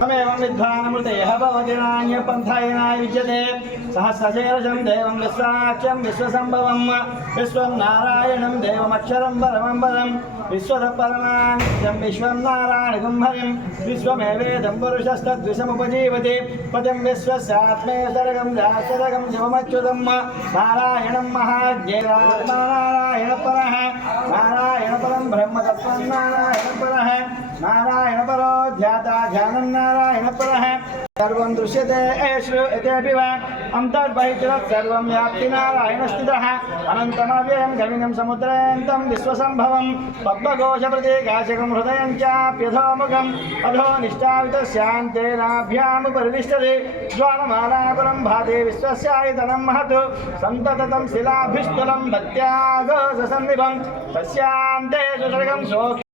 तमेवं विद्वानमृतयः भवति नान्यपन्थायनाय विद्यते सहस्रशीर्षं देवं विश्वाख्यं विश्वसम्भवं विश्वं नारायणं देवमक्षरं परमं पदं विश्वतपरमानित्यं विश्वं नारायणं हरिं विश्वमेवेदं पुरुषस्तद्विषमुपजीवति पदं विश्वस्यात्मेश्वरगं दाशरगं शिवमच्युतं नारायणं महाज्ञेरात्मानारायणपरः नारायणपरं ब्रह्मतत्त्वं नारायणपरः नारायणपरो ध्याता ध्यानं नारायणपरः सर्वं दृश्यते श्रूयतेऽपि वा अन्तर्बहिर्जगत् सर्वं व्याप्ति नारायणस्थितः अनन्तमव्ययं गगनं समुद्रान्तं विश्वसम्भवं पद्मघोषप्रतीकाशकं हृदयं चाप्यधोमुखम् अधो निष्ठावितस्यान्तेनाभ्यामुपरितिष्ठति ज्वालमालापरं भाति विश्वस्यायतनं महत् सन्ततं शिलाभिष्टुलं भक्त्याघोषसन्निभं तस्यान्ते सुसर्गं शोक